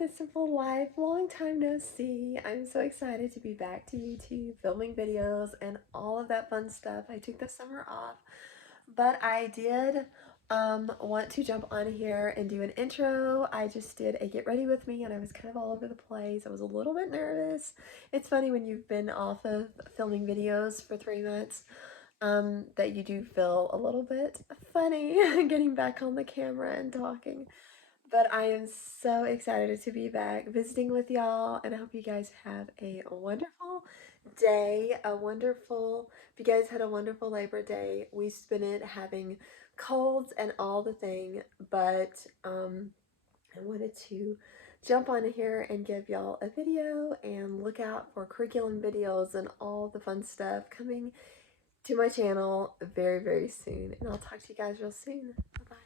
The Simple Life. Long time no see. I'm so excited to be back to YouTube, filming videos and all of that fun stuff. I took the summer off, but I did want to jump on here and do an intro. I just did a get ready with me and I was kind of all over the place. I was a little bit nervous. It's funny when you've been off of filming videos for 3 months, that you do feel a little bit funny getting back on the camera and talking. But I am so excited to be back visiting with y'all, and I hope you guys have a wonderful day. If you guys had a wonderful Labor Day. We spent it having colds and all the thing, but I wanted to jump on here and give y'all a video and look out for curriculum videos and all the fun stuff coming to my channel very, very soon. And I'll talk to you guys real soon. Bye-bye.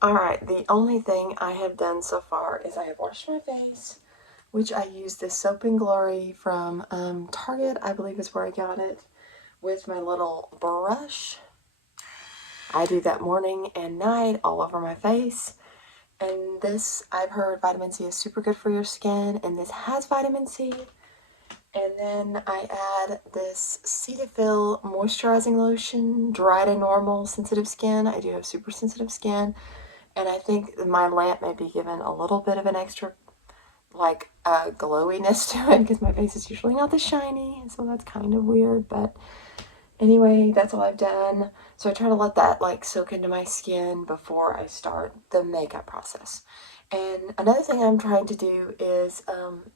Alright, the only thing I have done so far is I have washed my face, which I used this Soap and Glory from Target, I believe is where I got it, with my little brush. I do that morning and night all over my face. And this, I've heard vitamin C is super good for your skin, and this has vitamin C. And then I add this Cetaphil moisturizing lotion, dry to normal sensitive skin. I do have super sensitive skin. And I think my lamp may be given a little bit of an extra, like, glowiness to it, because my face is usually not this shiny, so that's kind of weird. But anyway, that's all I've done. So I try to let that, like, soak into my skin before I start the makeup process. And another thing I'm trying to do is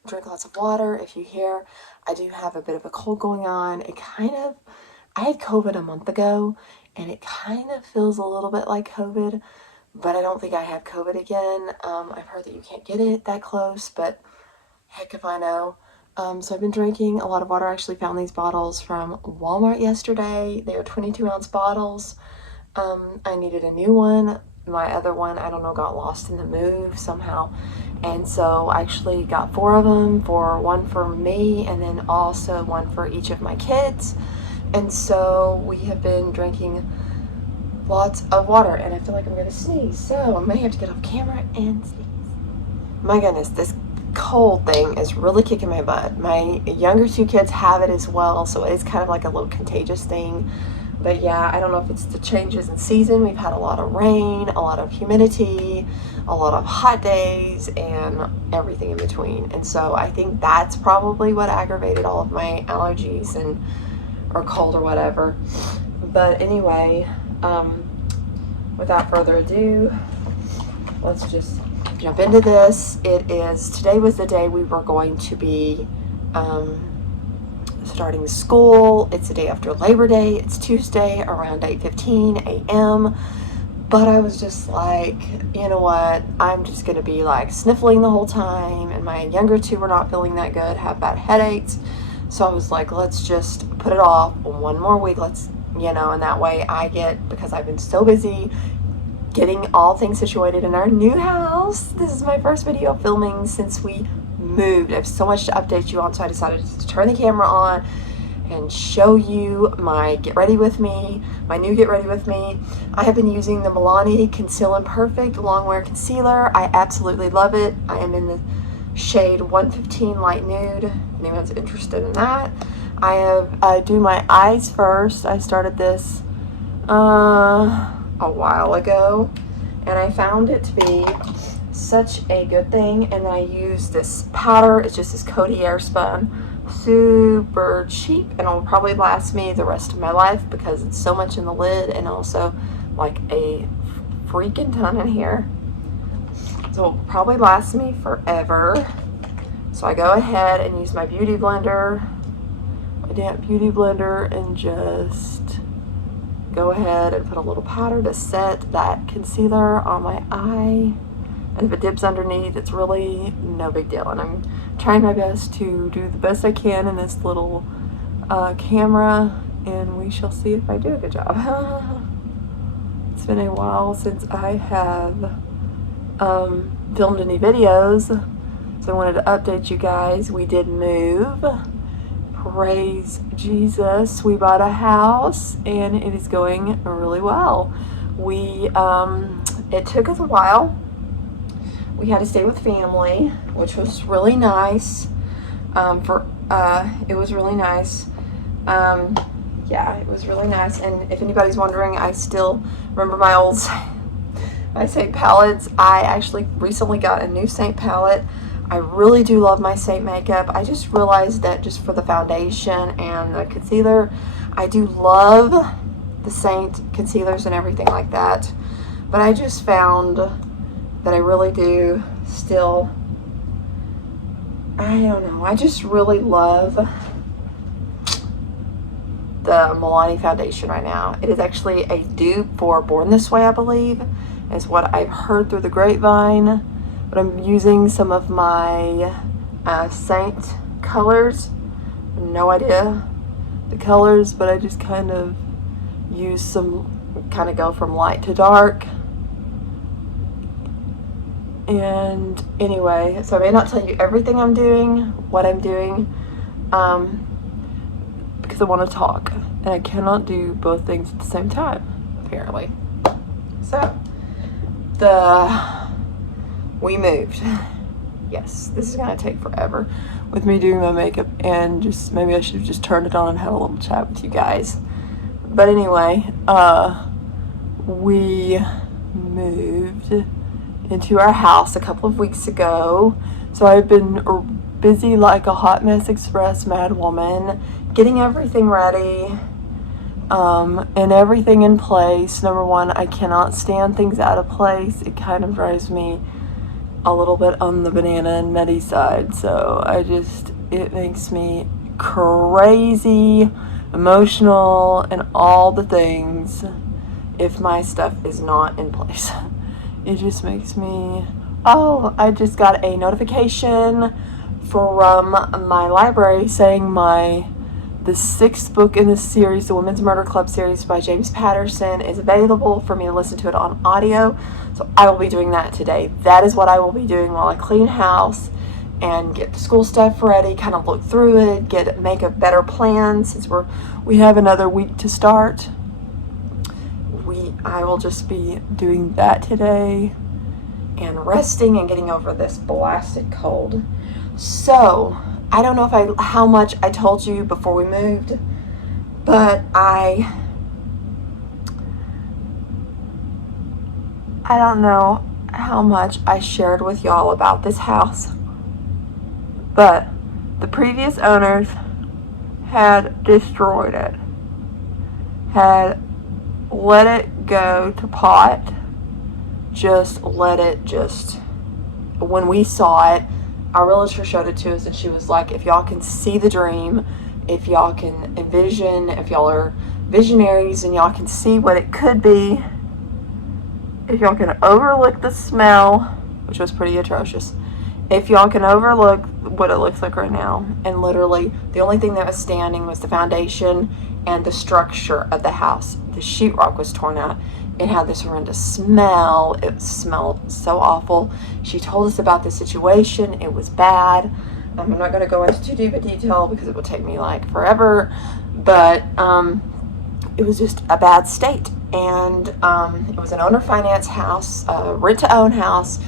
drink lots of water. If you hear, I do have a bit of a cold going on. I had COVID a month ago, and it kind of feels a little bit like COVID. But I don't think I have COVID again. I've heard that you can't get it that close, but heck if I know. So I've been drinking a lot of water. I actually found these bottles from Walmart yesterday. They are 22-ounce bottles. I needed a new one. My other one, I don't know, got lost in the move somehow. And so I actually got 4 of them, one for me and then also one for each of my kids. And so we have been drinking lots of water, and I feel like I'm gonna sneeze, so I may have to get off camera and sneeze. My goodness, this cold thing is really kicking my butt. My younger 2 kids have it as well, so it's kind of like a little contagious thing. But yeah, I don't know if it's the changes in season. We've had a lot of rain, a lot of humidity, a lot of hot days, and everything in between. And so I think that's probably what aggravated all of my allergies or cold or whatever. But anyway, without further ado, let's just jump into this. Today was the day we were going to be starting school. It's the day after Labor Day. It's Tuesday around 8:15 a.m. But I was just like, you know what? I'm just going to be like sniffling the whole time. And my younger 2 were not feeling that good, have bad headaches. So I was like, let's just put it off one more week. And that way because I've been so busy getting all things situated in our new house. This is my first video filming since we moved. I have so much to update you on, so I decided to turn the camera on and show you my Get Ready With Me, my new Get Ready With Me. I have been using the Milani Conceal Imperfect Longwear Concealer. I absolutely love it. I am in the shade 115 Light Nude, if anyone's interested in that. I do my eyes first. I started this a while ago, and I found it to be such a good thing. And then I use this powder. It's just this Coty Airspun, super cheap, and it'll probably last me the rest of my life because it's so much in the lid and also like a freaking ton in here. So it'll probably last me forever. So I go ahead and use my beauty blender, my damp beauty blender, and just go ahead and put a little powder to set that concealer on my eye. And if it dips underneath, it's really no big deal. And I'm trying my best to do the best I can in this little camera, and we shall see if I do a good job. It's been a while since I have filmed any videos, so I wanted to update you guys. We did move. Praise Jesus. We bought a house and it is going really well. It took us a while. we had to stay with family, which was really nice. It was really nice. Yeah, it was really nice. And if anybody's wondering, I still remember my old my Saint palettes. I actually recently got a new Saint palette. I really do love my Saint makeup. I just realized that just for the foundation and the concealer, I do love the Saint concealers and everything like that. But I just found that I really do still, I don't know, I just really love the Milani foundation right now. It is actually a dupe for Born This Way, I believe, is what I've heard through the grapevine. But I'm using some of my Saint colors. No idea the colors, but I just kind of use some, kind of go from light to dark. And anyway, so I may not tell you everything I'm doing, what I'm doing, because I want to talk, and I cannot do both things at the same time, apparently. So, we moved. Yes, this is gonna take forever with me doing my makeup, and just maybe I should have just turned it on and had a little chat with you guys. But anyway, we moved into our house a couple of weeks ago. So I've been busy like a hot mess express mad woman, getting everything ready, and everything in place. Number one, I cannot stand things out of place. It kind of drives me a little bit on the banana and nutty side. So it makes me crazy, emotional, and all the things if my stuff is not in place. It just makes me, oh, I just got a notification from my library saying the 6th book in this series, the Women's Murder Club series by James Patterson, is available for me to listen to it on audio. So I will be doing that today. That is what I will be doing while I clean house and get the school stuff ready, kind of look through it, make a better plan since we have another week to start. I will just be doing that today and resting and getting over this blasted cold. So, I don't know how much I told you before we moved, but I don't know how much I shared with y'all about this house, but the previous owners had destroyed it, had let it go to pot, when we saw it, our realtor showed it to us and she was like, if y'all can see the dream, if y'all can envision, if y'all are visionaries and y'all can see what it could be, if y'all can overlook the smell, which was pretty atrocious, if y'all can overlook what it looks like right now, and literally the only thing that was standing was the foundation and the structure of the house. The sheetrock was torn out. It had this horrendous smell. It smelled so awful. She told us about the situation. It was bad. I'm not going to go into too deep a detail because it would take me like forever, but it was just a bad state. And it was an owner finance house, rent to own house,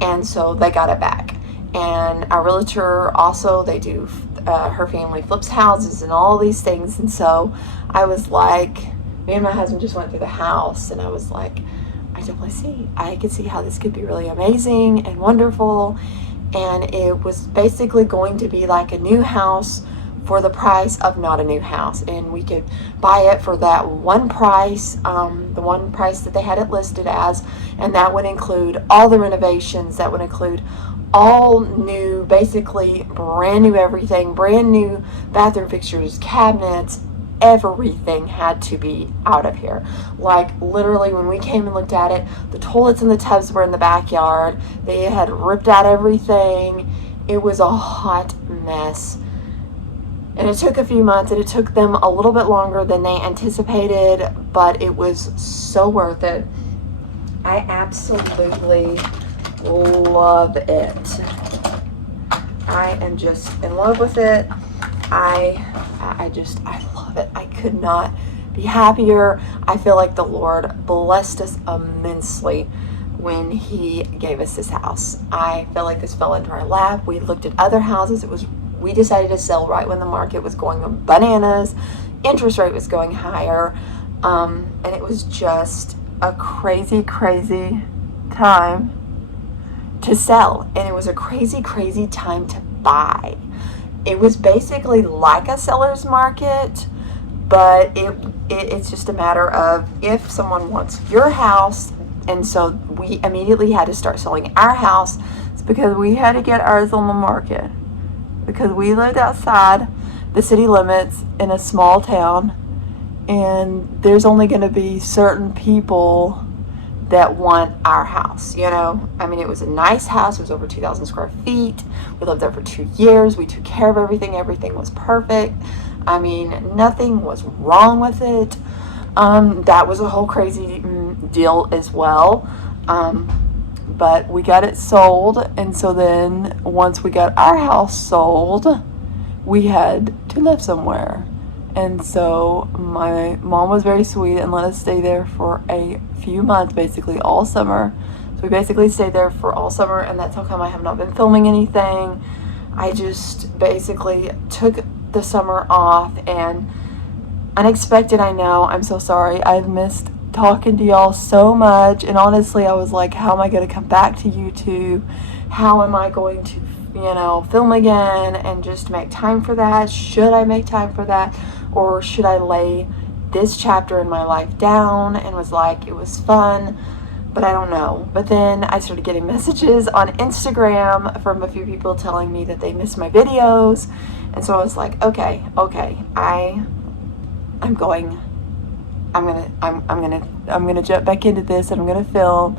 and so they got it back. And our realtor also, they do, her family flips houses and all these things. And so I was like, me and my husband just went through the house and I was like, I could see how this could be really amazing and wonderful. And it was basically going to be like a new house for the price of not a new house. And we could buy it for that one price, the one price that they had it listed as. And that would include all the renovations, that would include all new, basically brand new everything, brand new bathroom fixtures, cabinets, everything had to be out of here. Like literally when we came and looked at it, the toilets and the tubs were in the backyard. They had ripped out everything. It was a hot mess. And it took a few months, and it took them a little bit longer than they anticipated, but it was so worth it. I absolutely love it. I am just in love with it. I love it. I could not be happier. I feel like the Lord blessed us immensely. when he gave us this house. I felt like this fell into our lap. We looked at other houses. We decided to sell right when the market was going bananas. Interest rate was going higher. And it was just a crazy, crazy time to sell. And it was a crazy, crazy time to buy. It was basically like a seller's market, but it's just a matter of if someone wants your house. And so we immediately had to start selling our house. It's because we had to get ours on the market, because we lived outside the city limits in a small town, and there's only going to be certain people that want our house, you know. I mean, it was a nice house. It was over 2,000 square feet. We lived there for 2 years. We took care of everything. Everything was perfect. I mean, nothing was wrong with it. That was a whole crazy deal as well. But we got it sold. And so then once we got our house sold, we had to live somewhere. And so my mom was very sweet and let us stay there for a few months, basically all summer. So we basically stayed there for all summer, and that's how come I have not been filming anything. I just basically took the summer off, and unexpected, I know, I'm so sorry. I've missed talking to y'all so much, and honestly, I was like, how am I going to come back to YouTube? How am I going to, film again and just make time for that? Should I make time for that? Or should I lay this chapter in my life down? And was like, it was fun, but I don't know. But then I started getting messages on Instagram from a few people telling me that they missed my videos. And so I was like, okay, I'm gonna jump back into this, and I'm gonna film,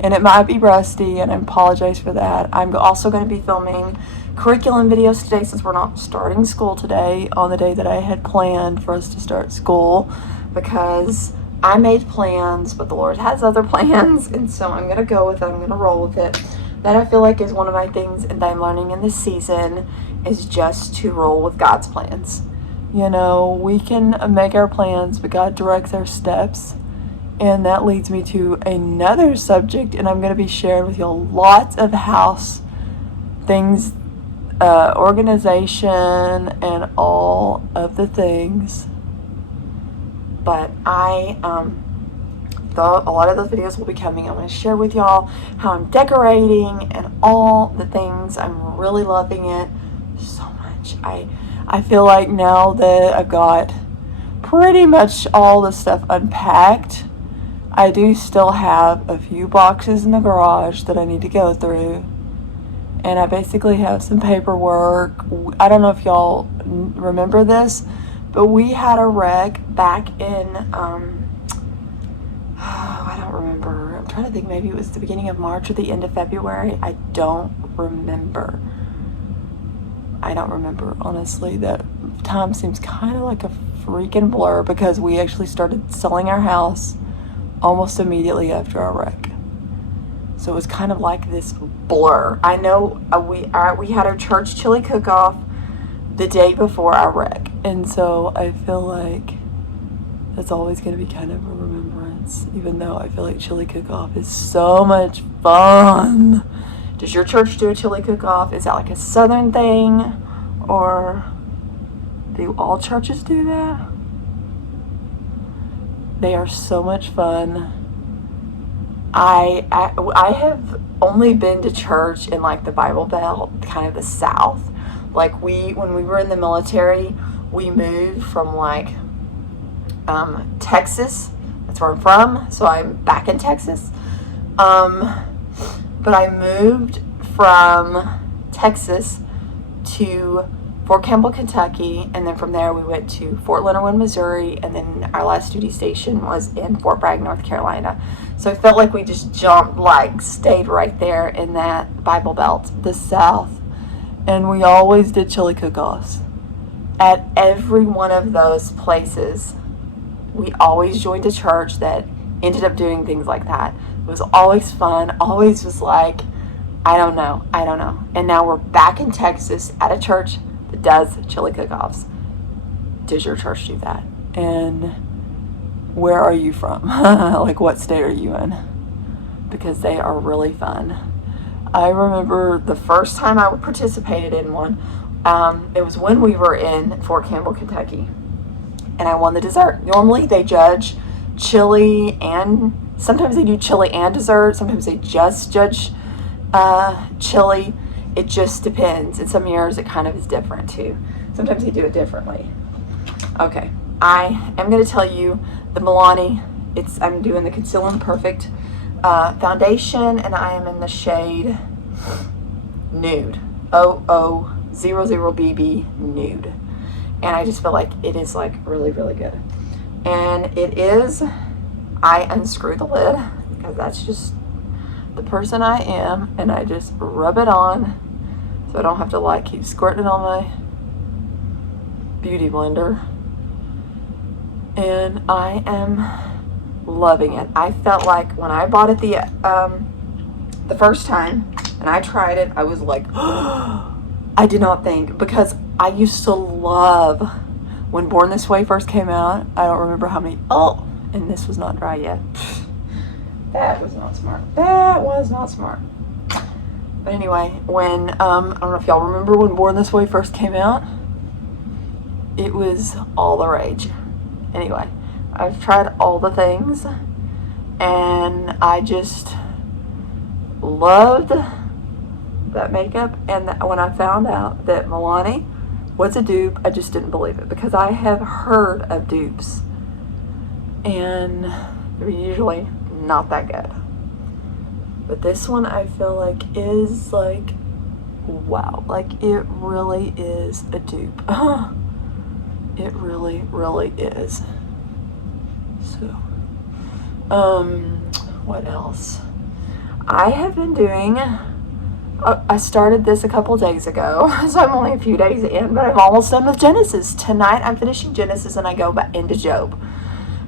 and it might be rusty, and I apologize for that. I'm also gonna be filming curriculum videos today, since we're not starting school today on the day that I had planned for us to start school, because I made plans, but the Lord has other plans, and so I'm gonna go with it. I'm gonna roll with it. That I feel like is one of my things that I'm learning in this season, is just to roll with God's plans. We can make our plans, but God directs our steps. And that leads me to another subject, and I'm going to be sharing with you lots of house things, organization, and all of the things. But a lot of those videos will be coming. I'm going to share with y'all how I'm decorating and all the things. I'm really loving it so much. I feel like now that I've got pretty much all the stuff unpacked, I do still have a few boxes in the garage that I need to go through. And I basically have some paperwork. I don't know if y'all remember this, but we had a wreck back in, I don't remember. I'm trying to think, maybe it was the beginning of March or the end of February. I don't remember, honestly. That time seems kind of like a freaking blur, because we actually started selling our house almost immediately after our wreck. So it was kind of like this blur. I know we had our church chili cook-off the day before our wreck, and so I feel like that's always going to be kind of a remembrance, even though I feel like chili cook-off is so much fun. Does your church do a chili cook-off? Is that like a southern thing, or do all churches do that? They are so much fun. I have only been to church in like the Bible Belt, kind of the South. Like when we were in the military, we moved from like Texas. That's where I'm from, so I'm back in Texas. But I moved from Texas to Fort Campbell, Kentucky, and then from there we went to Fort Leonard Wood, Missouri, and then our last duty station was in Fort Bragg, North Carolina. So I felt like we just stayed right there in that Bible Belt, the South, and we always did chili cook-offs. At every one of those places, we always joined a church that ended up doing things like that. It was always fun, always was like, I don't know. And now we're back in Texas at a church that does chili cook-offs. Does your church do that? And where are you from? Like, what state are you in? because they are really fun. I remember the first time I participated in one, it was when we were in Fort Campbell, Kentucky, and I won the dessert. Normally they judge chili, and sometimes they do chili and dessert, sometimes they just judge chili. It just depends. In some years it kind of is different too. Sometimes they do it differently. Okay, I am going to tell you the Milani. I'm doing the Conceal and Perfect foundation, and I am in the shade Nude, 0000BB Nude, and I just feel like it is like really, really good. And it is, I unscrew the lid because that's just the person I am, and I just rub it on so I don't have to like keep squirting it on my beauty blender. And I am loving it. I felt like when I bought it the first time and I tried it, I was like, I did not think, because I used to love when Born This Way first came out. I don't remember how many, and this was not dry yet. That was not smart. That was not smart. But anyway, when, I don't know if y'all remember when Born This Way first came out. It was all the rage. Anyway, I've tried all the things, and I just loved that makeup. And when I found out that Milani was a dupe, I just didn't believe it, because I have heard of dupes, and they're usually not that good. But this one I feel like is like, wow, like it really is a dupe. It really, really is. So, what else? I have been doing, I started this a couple days ago, so I'm only a few days in, but I'm almost done with Genesis. Tonight I'm finishing Genesis and I go back into Job.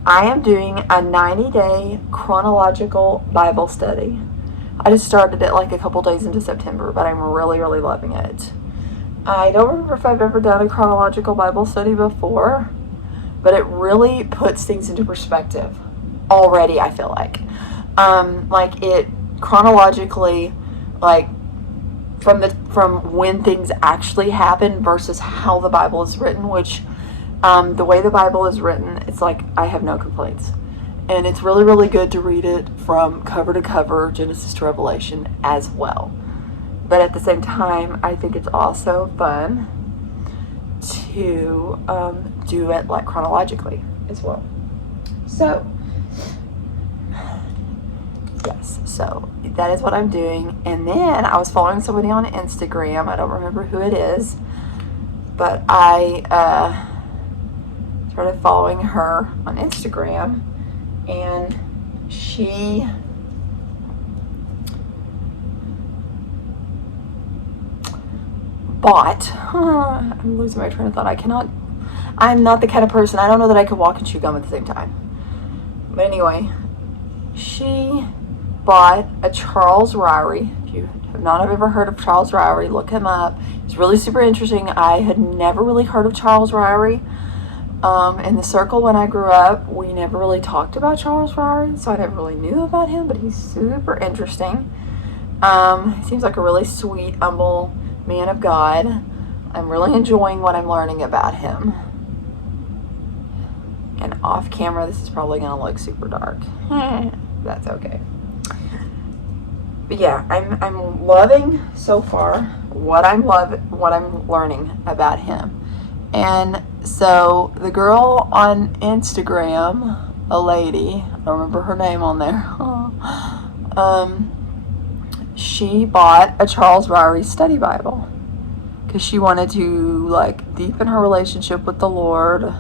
I am doing a 90-day chronological Bible study. I just started it like a couple days into September, but I'm really, really loving it. I don't remember if I've ever done a chronological Bible study before, but it really puts things into perspective already, I feel like. Like it chronologically, like from when things actually happen versus how the Bible is written, which the way the Bible is written, it's like I have no complaints. And it's really, really good to read it from cover to cover, Genesis to Revelation as well. But at the same time, I think it's also fun to do it like chronologically as well. So, yes, so that is what I'm doing. And then I was following somebody on Instagram. I don't remember who it is, but I started following her on Instagram, and she bought, I'm losing my train of thought. I'm not the kind of person, I don't know that I could walk and chew gum at the same time. But anyway, she bought a Charles Ryrie. If you have not ever heard of Charles Ryrie, look him up. It's really super interesting. I had never really heard of Charles Ryrie. In the circle when I grew up, we never really talked about Charles Ryrie, so I never really knew about him, but he's super interesting. He seems like a really sweet, humble man of God. I'm really enjoying what I'm learning about him. And off camera, this is probably going to look super dark. That's okay. But yeah, I'm loving so far what I'm learning about him. And so the girl on Instagram, a lady, I don't remember her name on there, she bought a Charles Ryrie study Bible because she wanted to like deepen her relationship with the Lord.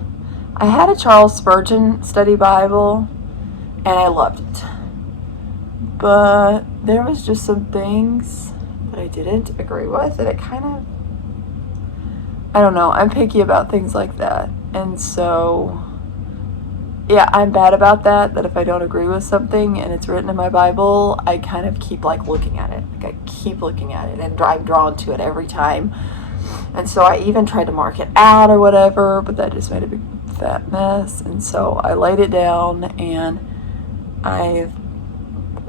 I had a Charles Spurgeon study Bible and I loved it, but there was just some things that I didn't agree with, and it kind of, I don't know, I'm picky about things like that. And so, yeah, I'm bad about that if I don't agree with something and it's written in my Bible, I kind of keep like looking at it. Like I keep looking at it and I'm drawn to it every time. And so I even tried to mark it out or whatever, but that just made a big fat mess. And so I laid it down and I've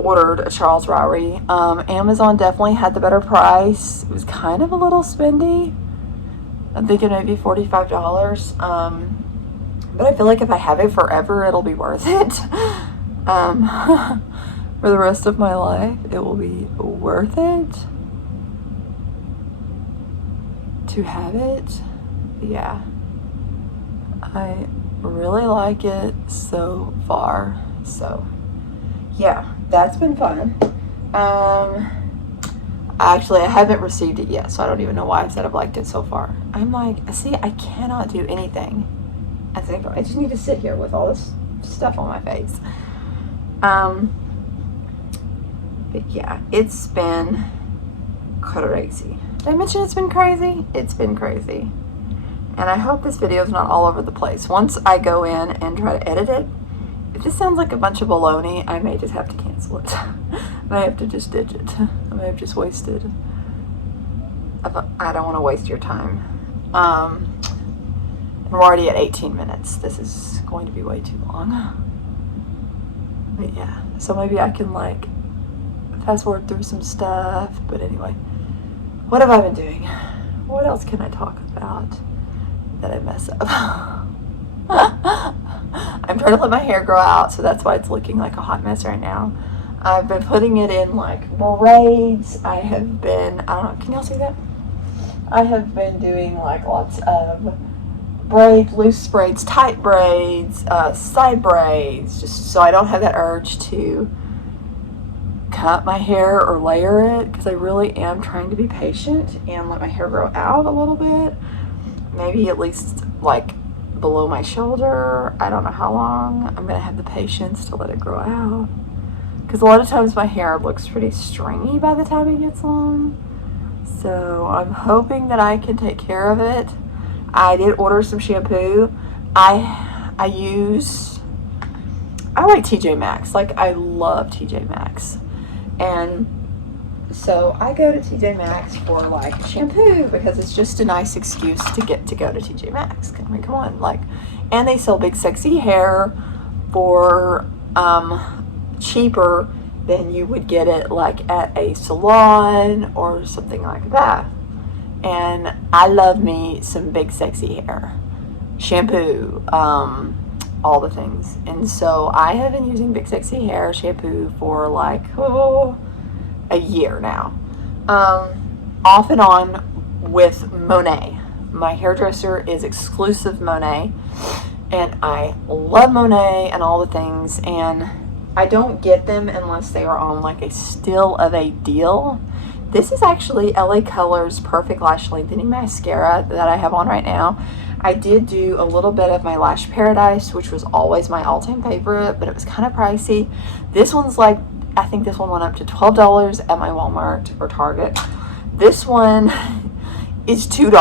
ordered a Charles Rowery. Amazon definitely had the better price. It was kind of a little spendy. I'm thinking maybe $45. But I feel like if I have it forever, it'll be worth it. For the rest of my life, it will be worth it to have it. Yeah, I really like it so far. So yeah, that's been fun. Actually, I haven't received it yet, so I don't even know why I said I've liked it so far. I'm like, see, I cannot do anything. I think I just need to sit here with all this stuff on my face. But yeah, it's been crazy. Did I mention it's been crazy? It's been crazy. And I hope this video is not all over the place. Once I go in and try to edit it, if this sounds like a bunch of baloney, I may just have to cancel it. I may have to just ditch it. I may have just wasted. I don't want to waste your time. We're already at 18 minutes. This is going to be way too long. But yeah, so maybe I can like fast forward through some stuff. But anyway, what have I been doing? What else can I talk about that I mess up? I'm trying to let my hair grow out, so that's why it's looking like a hot mess right now. I've been putting it in like braids. I have been, I don't know, can y'all see that? I have been doing like lots of braids, loose braids, tight braids, side braids, just so I don't have that urge to cut my hair or layer it, because I really am trying to be patient and let my hair grow out a little bit. Maybe at least like below my shoulder. I don't know how long I'm gonna have the patience to let it grow out, because a lot of times my hair looks pretty stringy by the time it gets long. So I'm hoping that I can take care of it. I did order some shampoo. I like TJ Maxx. Like, I love TJ Maxx. And so I go to TJ Maxx for like shampoo, because it's just a nice excuse to get to go to TJ Maxx. I mean, come on, like, and they sell big sexy hair for cheaper than you would get it like at a salon or something like that. And I love me some big sexy hair, shampoo, all the things. And so I have been using big sexy hair shampoo for like a year now, off and on with Monet. My hairdresser is exclusive Monet, and I love Monet and all the things, and I don't get them unless they are on like a still of a deal. This is actually LA Colors Perfect Lash Lengthening Mascara that I have on right now. I did do a little bit of my Lash Paradise, which was always my all-time favorite, but it was kind of pricey. This one's like, I think this one went up to $12 at my Walmart or Target. This one is $2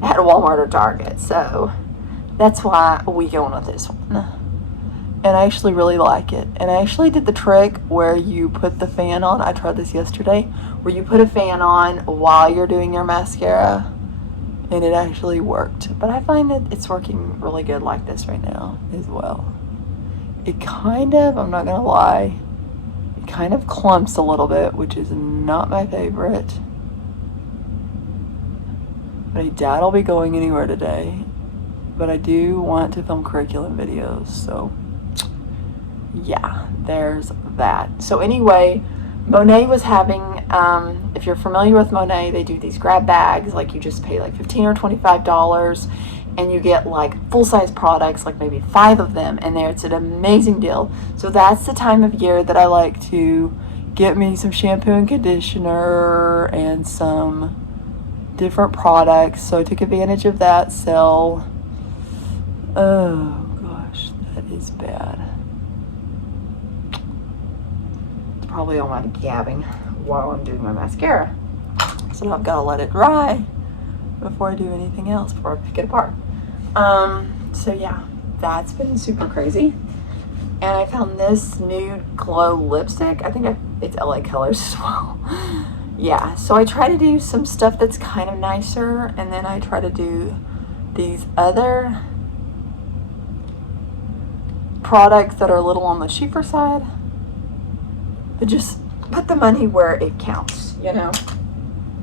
at Walmart or Target, so that's why we going with this one. And I actually really like it. And I actually did the trick where you put the fan on. I tried this yesterday, where you put a fan on while you're doing your mascara, and it actually worked. But I find that it's working really good like this right now as well. It kind of, I'm not gonna lie, it kind of clumps a little bit, which is not my favorite. But I doubt I'll be going anywhere today. But I do want to film curriculum videos, so yeah, there's that. So anyway, Monet was having, if you're familiar with Monet, they do these grab bags, like you just pay like $15 or $25, and you get like full-size products, like maybe 5 of them, and there it's an amazing deal. So that's the time of year that I like to get me some shampoo and conditioner and some different products. So I took advantage of that sale. Oh gosh, that is bad. Probably all my gabbing while I'm doing my mascara, so now I've got to let it dry before I do anything else, before I pick it apart. So yeah, that's been super crazy. And I found this nude glow lipstick. I think it's LA Colors as well. Yeah, so I try to do some stuff that's kind of nicer, and then I try to do these other products that are a little on the cheaper side. but just put the money where it counts, you know?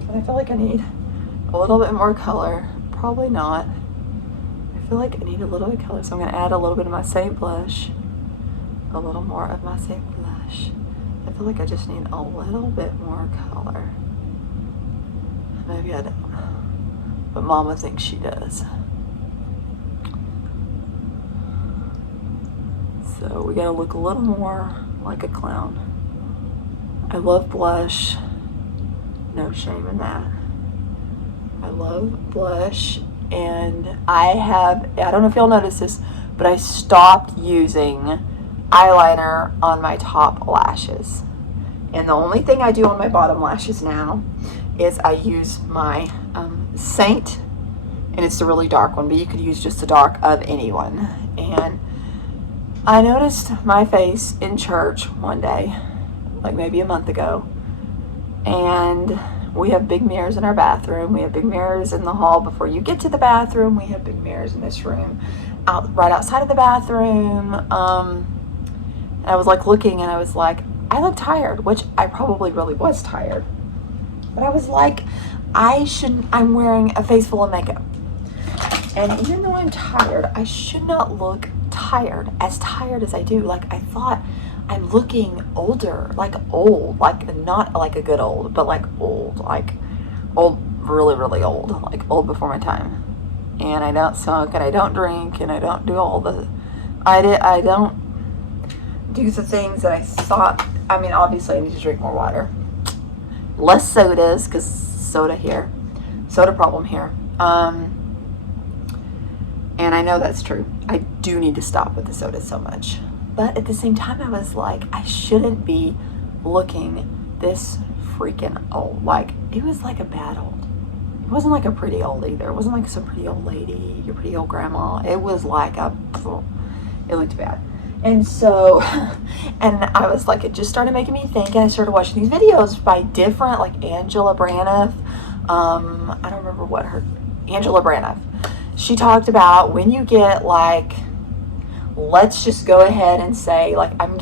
And I feel like I need a little bit more color. Probably not. I feel like I need a little bit of color, so I'm going to add a little bit of my Saint blush. A little more of my Saint blush. I feel like I just need a little bit more color. Maybe I don't, but Mama thinks she does. So we gotta look a little more like a clown. I love blush. No shame in that. I love blush, and I don't know if y'all noticed this, but I stopped using eyeliner on my top lashes. And the only thing I do on my bottom lashes now is I use my Saint, and it's the really dark one, but you could use just the dark of anyone. And I noticed my face in church one day, like maybe a month ago, and we have big mirrors in our bathroom. We have big mirrors in the hall before you get to the bathroom. We have big mirrors in this room, right outside of the bathroom. And I was like looking, and I was like, I look tired, which I probably really was tired. But I was like, I'm wearing a face full of makeup. And even though I'm tired, I should not look tired as I do. Like, I thought I'm looking older, like old, like not like a good old, but like old, really, really old, like old before my time. And I don't smoke, and I don't drink, and I don't do all the, I don't do the things that I thought. I mean, obviously I need to drink more water. Less sodas, because soda problem here. And I know that's true. I do need to stop with the soda so much. But at the same time, I was like, I shouldn't be looking this freaking old. Like, it was like a bad old. It wasn't like a pretty old either. It wasn't like some pretty old lady, your pretty old grandma. It was like it looked bad. And so, and I was like, it just started making me think, and I started watching these videos by different, like Angela Braniff. I don't remember Angela Braniff. She talked about when you get like, let's just go ahead and say, like, I'm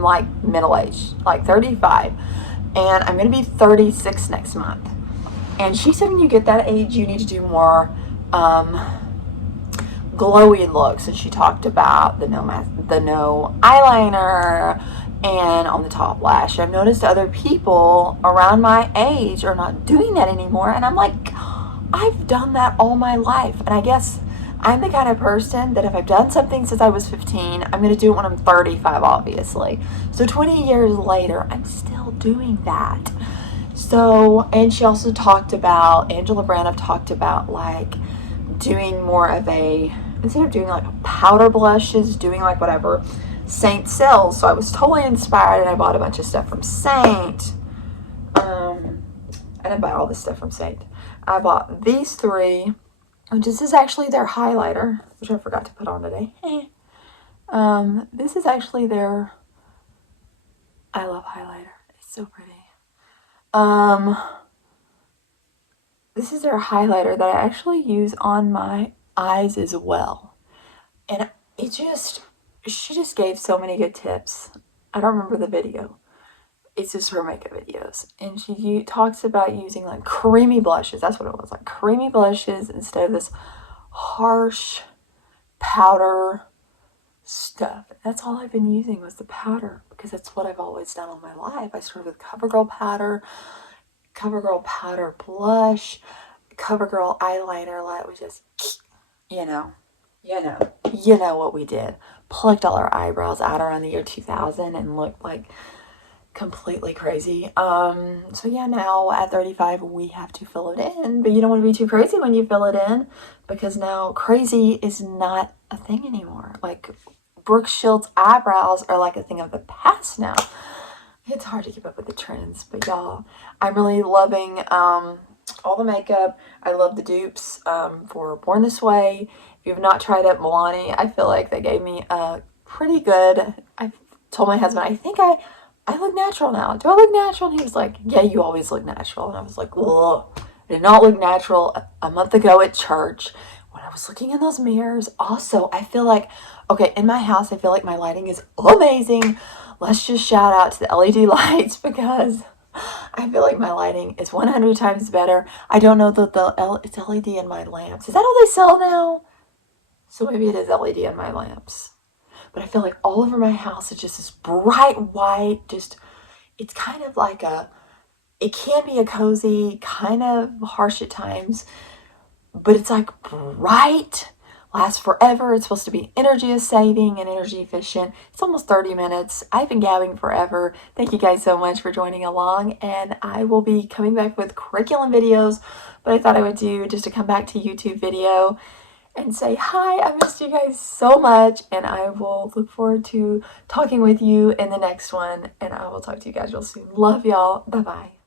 like middle-aged, like 35, and I'm going to be 36 next month. And she said when you get that age, you need to do more glowy looks. And she talked about the no eyeliner and on the top lash. I've noticed other people around my age are not doing that anymore, and I'm like, I've done that all my life. And I guess I'm the kind of person that if I've done something since I was 15, I'm going to do it when I'm 35, obviously. So 20 years later, I'm still doing that. So, and she also Angela Braniff talked about like doing more of instead of doing like powder blushes, doing like whatever Saint sells. So I was totally inspired, and I bought a bunch of stuff from Saint. I didn't buy all this stuff from Saint. I bought these three, which this is actually their highlighter, which I forgot to put on today. This is actually their, I love highlighter. It's so pretty. This is their highlighter that I actually use on my eyes as well. And she just gave so many good tips. I don't remember the video. It's just her makeup videos. And she talks about using like creamy blushes. That's what it was, like creamy blushes instead of this harsh powder stuff. That's all I've been using was the powder, because that's what I've always done all my life. I started with CoverGirl powder blush, CoverGirl eyeliner. That was just, you know what we did. Plucked all our eyebrows out around the year 2000 and looked like completely crazy. So yeah, now at 35 we have to fill it in, but you don't want to be too crazy when you fill it in, because now crazy is not a thing anymore. Like Brooke Shields eyebrows are like a thing of the past now. It's hard to keep up with the trends, but y'all, I'm really loving all the makeup. I love the dupes for Born This Way. If you've not tried it, Milani, I feel like they gave me a pretty good, I told my husband, I think I look natural now. Do I look natural? And he was like, yeah, you always look natural. And I was like, ugh. I did not look natural a month ago at church when I was looking in those mirrors. Also, I feel like, okay, in my house, I feel like my lighting is amazing. let's just shout out to the LED lights because I feel like my lighting is 100 times better. I don't know that it's LED in my lamps. Is that all they sell now? So maybe it is LED in my lamps. But I feel like all over my house it's just this bright white, it's kind of like it can be a cozy, kind of harsh at times, but it's like bright, lasts forever. It's supposed to be energy saving and energy efficient. It's almost 30 minutes. I've been gabbing forever. Thank you guys so much for joining along, and I will be coming back with curriculum videos, but I thought I would do just a come back to YouTube video and say hi. I missed you guys so much, and I will look forward to talking with you in the next one, and I will talk to you guys real soon. Love y'all. Bye bye.